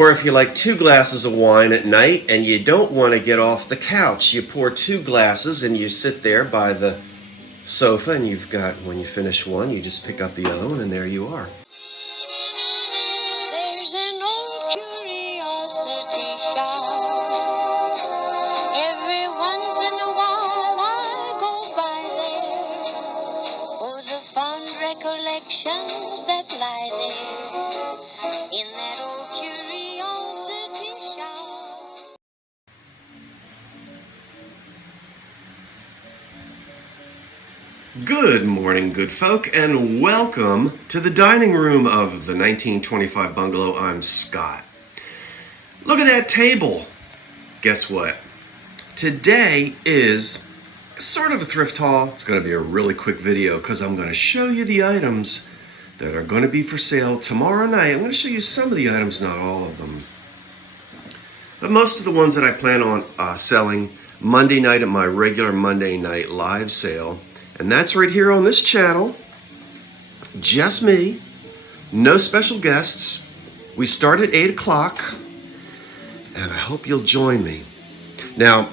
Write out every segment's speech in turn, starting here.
Or if you like 2 glasses of wine at night and you don't want to get off the couch, you pour 2 glasses and you sit there by the sofa, and you've got, when you finish one, you just pick up the other one and there you are. There's an old curiosity shop. Every once in a while I go by there for the fond recollections that lie there in that old curiosity shop. Good morning, good folk, and welcome to the dining room of the 1925 bungalow. I'm Scott. Look at that table. Guess what? Today is sort of a thrift haul. It's going to be a really quick video because I'm going to show you the items that are going to be for sale tomorrow night. I'm going to show you some of the items, not all of them. But most of the ones that I plan on selling Monday night at my regular Monday night live sale. And that's right here on this channel. Just me. No special guests. We start at 8 o'clock. And I hope you'll join me. Now,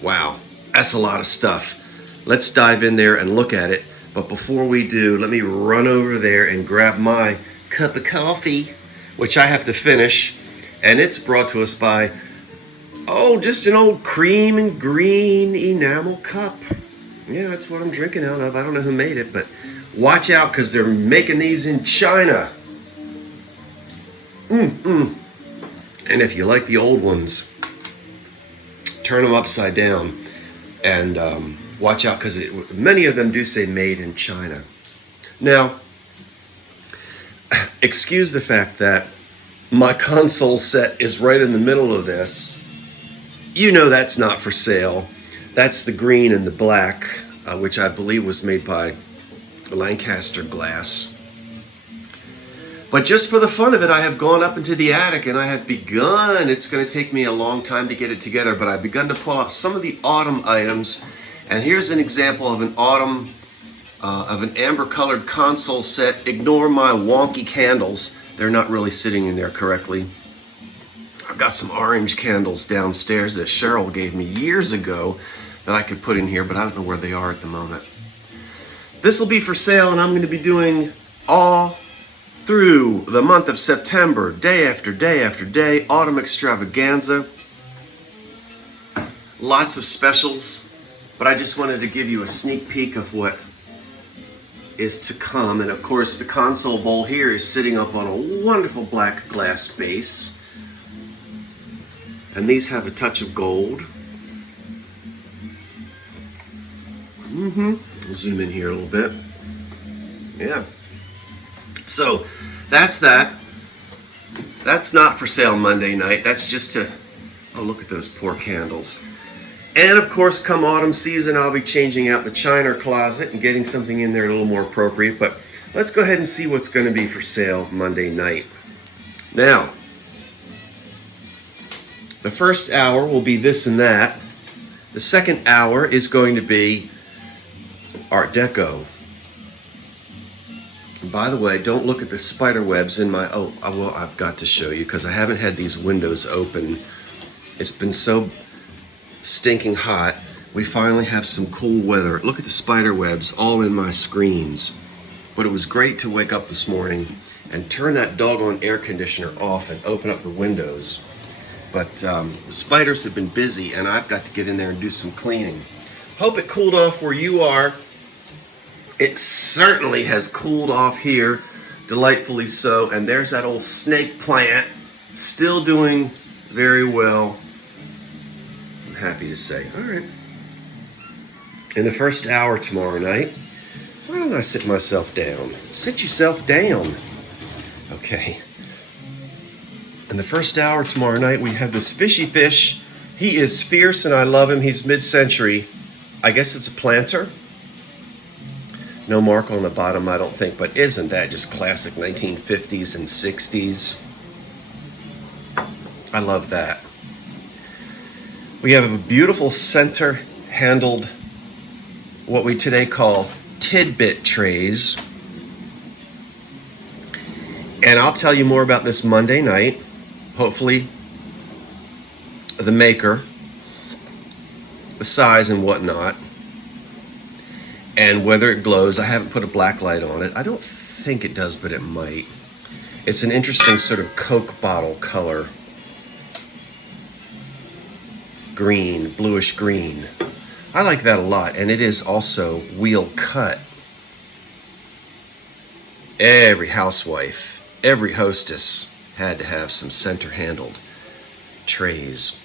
wow, that's a lot of stuff. Let's dive in there and look at it. But before we do, let me run over there and grab my cup of coffee, which I have to finish. And it's brought to us by, just an old cream and green enamel cup. Yeah, that's what I'm drinking out of. I don't know who made it, but watch out because they're making these in China. And if you like the old ones, turn them upside down and watch out because many of them do say made in China. Now, excuse the fact that my console set is right in the middle of this. You know that's not for sale. That's the green and the black, which I believe was made by Lancaster Glass. But just for the fun of it, I have gone up into the attic and I have begun, it's going to take me a long time to get it together, but I've begun to pull out some of the autumn items. And here's an example of an autumn, of an amber colored console set. Ignore my wonky candles. They're not really sitting in there correctly. I've got some orange candles downstairs that Cheryl gave me years ago that I could put in here, but I don't know where they are at the moment. This will be for sale, and I'm going to be doing all through the month of September, day after day after day, autumn extravaganza. Lots of specials, but I just wanted to give you a sneak peek of what is to come. And of course, the console bowl here is sitting up on a wonderful black glass base. And these have a touch of gold. We'll zoom in here a little bit. Yeah. So that's that. That's not for sale Monday night. That's just to, look at those poor candles. And of course, come autumn season, I'll be changing out the china closet and getting something in there a little more appropriate. But let's go ahead and see what's going to be for sale Monday night. Now, the first hour will be this and that. The second hour is going to be Art Deco. And by the way, don't look at the spider webs in my, I've got to show you because I haven't had these windows open. It's been so stinking hot. We finally have some cool weather. Look at the spider webs all in my screens. But it was great to wake up this morning and turn that doggone air conditioner off and open up the windows. But the spiders have been busy and I've got to get in there and do some cleaning. Hope it cooled off where you are. It certainly has cooled off here, delightfully so. And there's that old snake plant, still doing very well, I'm happy to say. All right. In the first hour tomorrow night, why don't I sit myself down? Sit yourself down. Okay. In the first hour tomorrow night, we have this fishy fish. He is fierce and I love him. He's mid-century. I guess it's a planter. No mark on the bottom, I don't think, but isn't that just classic 1950s and 60s? I love that. We have a beautiful center-handled, what we today call tidbit trays. And I'll tell you more about this Monday night. hopefully the maker, the size and whatnot, and whether it glows. I haven't put a black light on it. I don't think it does, but it might. It's an interesting sort of Coke bottle color. Green, bluish green. I like that a lot, and it is also wheel cut. Every housewife, every hostess had to have some center handled trays.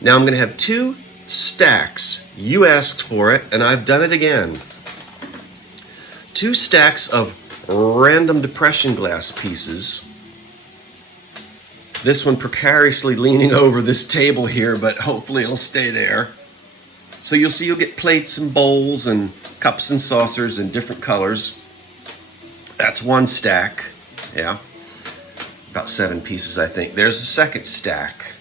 Now I'm going to have 2 stacks. You asked for it, and I've done it again. 2 stacks of random depression glass pieces. This one precariously leaning over this table here, but hopefully it'll stay there. So you'll see you'll get plates and bowls and cups and saucers in different colors. That's 1 stack. Yeah. About 7 pieces, I think. There's the second stack.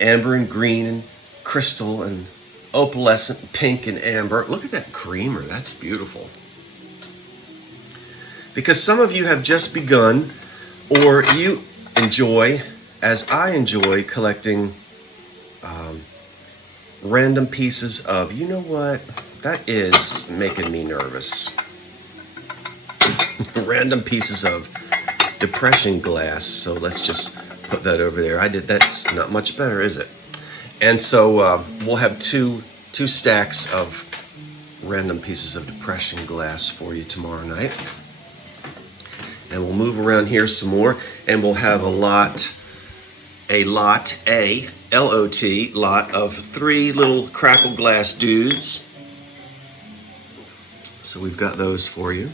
Amber and green and crystal and opalescent and pink and amber. Look at that creamer. That's beautiful. Because some of you have just begun, or you enjoy, as I enjoy, collecting random pieces of, you know what, that is making me nervous. Random pieces of depression glass. So let's just put that over there. That's not much better, is it? And so we'll have two stacks of random pieces of depression glass for you tomorrow night. And we'll move around here some more, and we'll have a lot of 3 little crackle glass dudes. So we've got those for you.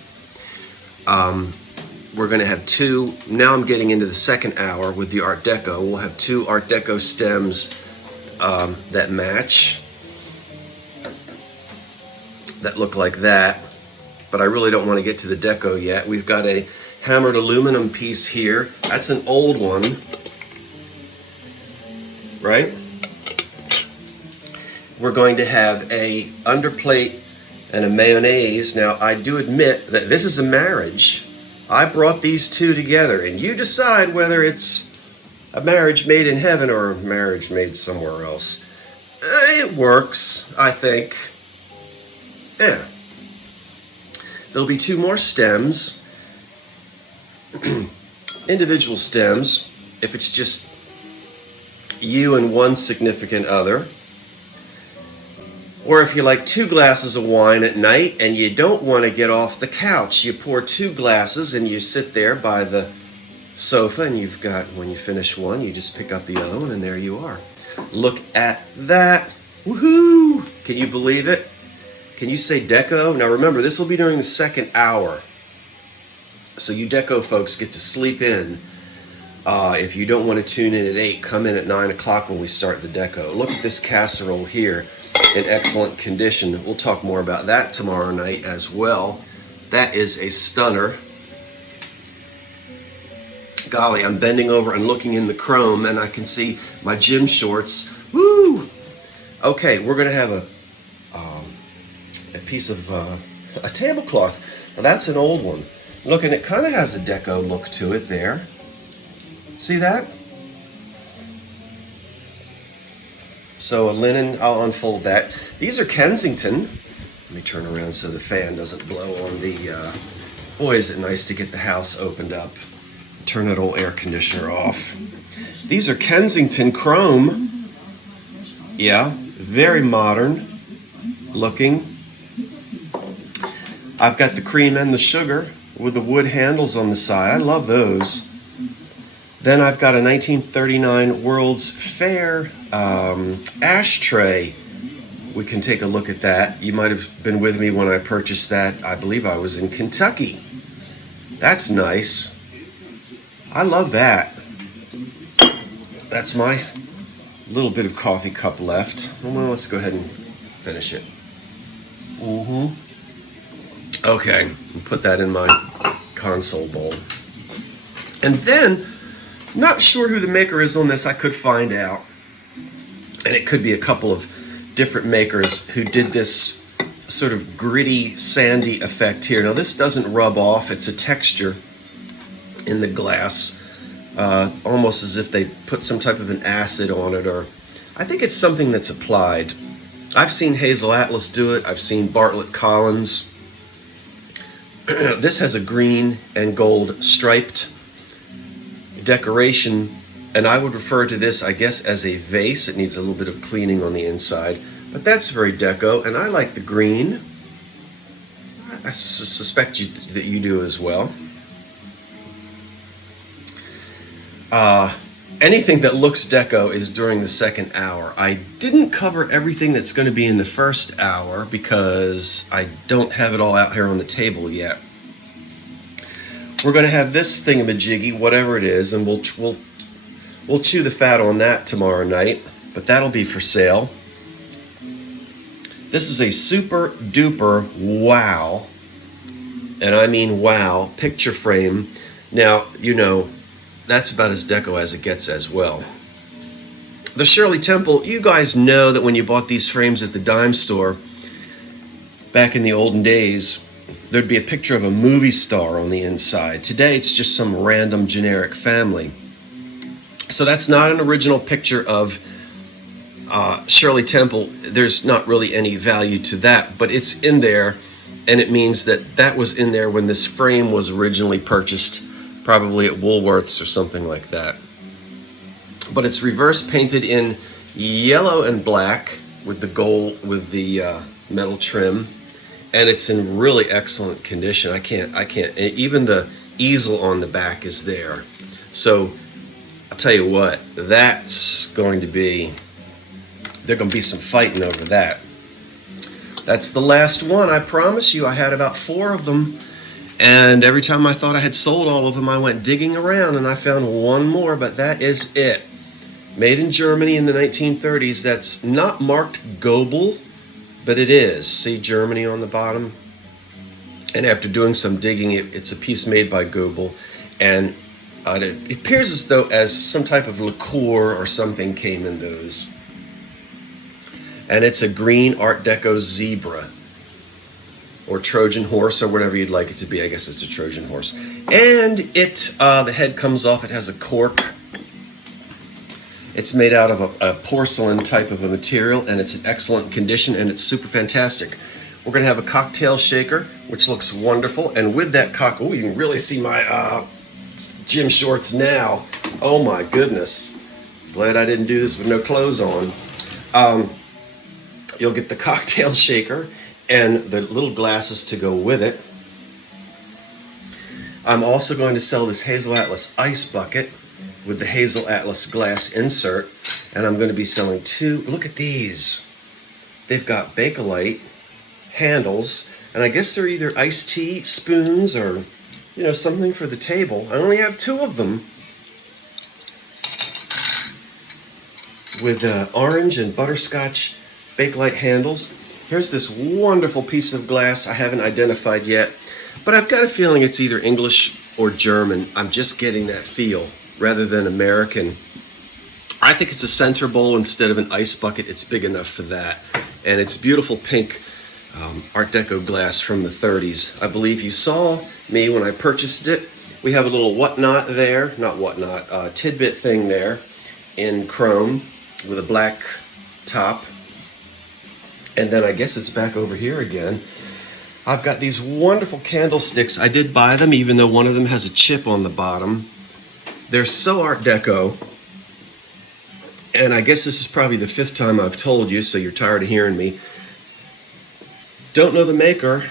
We're going to have 2, now I'm getting into the second hour with the Art Deco. We'll have 2 Art Deco stems that match, that look like that. But I really don't want to get to the deco yet. We've got a hammered aluminum piece here. That's an old one, right? We're going to have a underplate and a mayonnaise. Now, I do admit that this is a marriage. I brought these 2 together, and you decide whether it's a marriage made in heaven or a marriage made somewhere else. It works, I think. Yeah. There'll be 2 more stems. Individual stems, if it's just you and one significant other. Or if you like 2 glasses of wine at night and you don't want to get off the couch, you pour 2 glasses and you sit there by the sofa, and you've got, when you finish one, you just pick up the other one, and there you are. Look at that. Woohoo! Can you believe it? Can you say deco? Now remember, this will be during the second hour. So you deco folks get to sleep in. If you don't want to tune in at 8, come in at 9 o'clock when we start the deco. Look at this casserole here in excellent condition. We'll talk more about that tomorrow night as well. That is a stunner. Golly, I'm bending over and looking in the chrome, and I can see my gym shorts. Woo! Okay, we're going to have a piece of a tablecloth. Now that's an old one. Look, and it kind of has a deco look to it there. See that? So a linen, I'll unfold that. These are Kensington. Let me turn around so the fan doesn't blow on the, boy, is it nice to get the house opened up. Turn that old air conditioner off. These are Kensington chrome. Yeah, very modern looking. I've got the cream and the sugar with the wood handles on the side. I love those. Then I've got a 1939 World's Fair ashtray. We can take a look at that. You might have been with me when I purchased that. I believe I was in Kentucky. That's nice. I love that. That's my little bit of coffee cup left. Well, let's go ahead and finish it. Okay, I'll put that in my console bowl. And then, not sure who the maker is on this. I could find out. And it could be a couple of different makers who did this sort of gritty, sandy effect here. Now, this doesn't rub off. It's a texture in the glass. almost as if they put some type of an acid on it, or I think it's something that's applied. I've seen Hazel Atlas do it. I've seen Bartlett Collins. This has a green and gold striped decoration, and I would refer to this, I guess, as a vase. It needs a little bit of cleaning on the inside, but that's very deco, and I like the green. I suspect that you do as well. Anything that looks deco is during the second hour. I didn't cover everything that's going to be in the first hour because I don't have it all out here on the table yet. We're going to have this thingamajiggy, whatever it is, and we'll chew the fat on that tomorrow night, but that'll be for sale. This is a super duper wow, and I mean wow, picture frame. Now, you know, that's about as deco as it gets as well. The Shirley Temple, you guys know that when you bought these frames at the dime store back in the olden days, there'd be a picture of a movie star on the inside. Today, it's just some random generic family. So that's not an original picture of Shirley Temple. There's not really any value to that, but it's in there, and it means that that was in there when this frame was originally purchased, probably at Woolworths or something like that. But it's reverse painted in yellow and black with the gold, with the metal trim, and it's in really excellent condition. I can't, even the easel on the back is there. So I'll tell you what, that's going to be, there's going to be some fighting over that. That's the last one, I promise you. I had about 4 of them, and every time I thought I had sold all of them, I went digging around and I found one more, but that is it. Made in Germany in the 1930s. That's not marked Goebel, but it is. See Germany on the bottom? And after doing some digging, it's a piece made by Goebel, and it appears as though as some type of liqueur or something came in those. And it's a green Art Deco zebra, or Trojan horse, or whatever you'd like it to be. I guess it's a Trojan horse. And the head comes off. It has a cork. It's made out of a porcelain type of a material, and it's in excellent condition, and it's super fantastic. We're going to have a cocktail shaker, which looks wonderful. And with that oh, you can really see my gym shorts now. Oh my goodness. Glad I didn't do this with no clothes on. You'll get the cocktail shaker and the little glasses to go with it. I'm also going to sell this Hazel Atlas ice bucket with the Hazel Atlas glass insert, and I'm going to be selling 2. Look at these. They've got Bakelite handles, and I guess they're either iced tea spoons or, you know, something for the table. I only have 2 of them, with orange and butterscotch Bakelite handles. Here's this wonderful piece of glass I haven't identified yet, but I've got a feeling it's either English or German. I'm just getting that feel rather than American. I think it's a center bowl instead of an ice bucket. It's big enough for that, and it's beautiful pink Art Deco glass from the 30s. I believe you saw me when I purchased it. We have a little whatnot there, not whatnot, tidbit thing there in chrome with a black top. And then I guess it's back over here again. I've got these wonderful candlesticks. I did buy them, even though one of them has a chip on the bottom. They're so Art Deco. And I guess this is probably the 5th time I've told you, so you're tired of hearing me. Don't know the maker.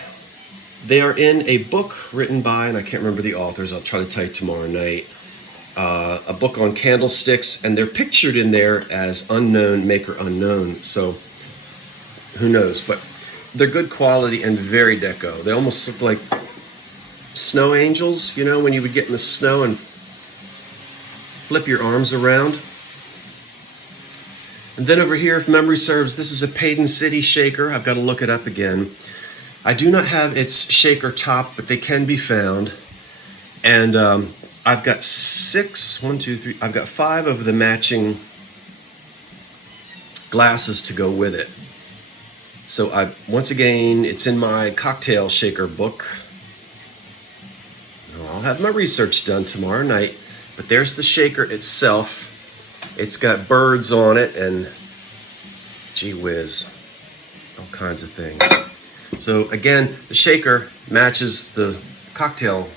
They are in a book written by, and I can't remember the authors, I'll try to tell you tomorrow night, a book on candlesticks, and they're pictured in there as unknown, maker unknown. So who knows, but they're good quality and very deco. They almost look like snow angels, you know, when you would get in the snow and flip your arms around. And then over here, if memory serves, this is a Paden City shaker. I've got to look it up again. I do not have its shaker top, but they can be found. And I've got 5 of the matching glasses to go with it. So once again, it's in my cocktail shaker book. I'll have my research done tomorrow night. But there's the shaker itself. It's got birds on it and gee whiz, all kinds of things. So again, the shaker matches the cocktail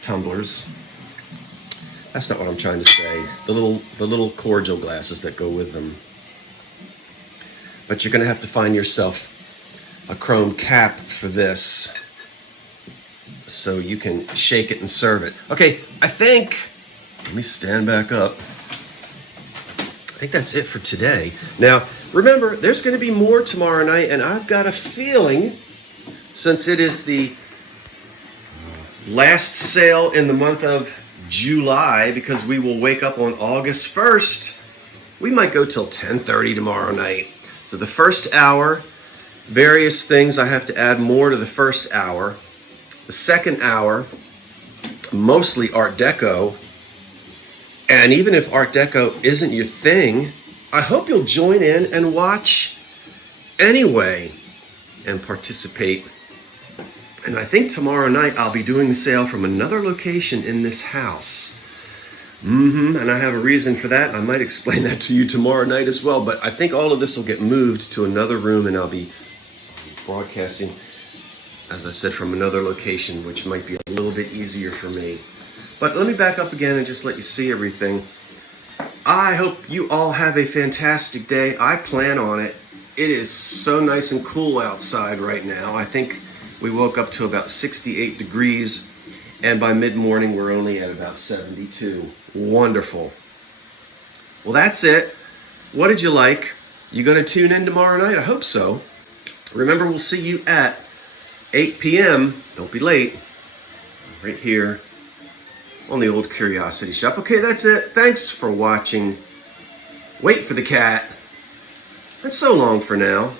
tumblers. That's not what I'm trying to say. The little cordial glasses that go with them. But you're going to have to find yourself a chrome cap for this so you can shake it and serve it. Okay, let me stand back up. I think that's it for today. Now, remember, there's going to be more tomorrow night, and I've got a feeling, since it is the last sale in the month of July, because we will wake up on August 1st, we might go till 10:30 tomorrow night. So the first hour, various things. I have to add more to the first hour. The second hour, mostly Art Deco. And even if Art Deco isn't your thing, I hope you'll join in and watch anyway and participate. And I think tomorrow night I'll be doing the sale from another location in this house. And I have a reason for that. I might explain that to you tomorrow night as well. But I think all of this will get moved to another room, and I'll be broadcasting, as I said, from another location, which might be a little bit easier for me. But let me back up again and just let you see everything. I hope you all have a fantastic day. I plan on it. It is so nice and cool outside right now. I think we woke up to about 68 degrees, and by mid-morning we're only at about 72. Wonderful. Well, that's it. What did you like? You going to tune in tomorrow night? I hope so. Remember, we'll see you at 8 p.m. Don't be late. Right here on the Old Curiosity Shop. Okay, that's it. Thanks for watching. Wait for the cat. And so long for now.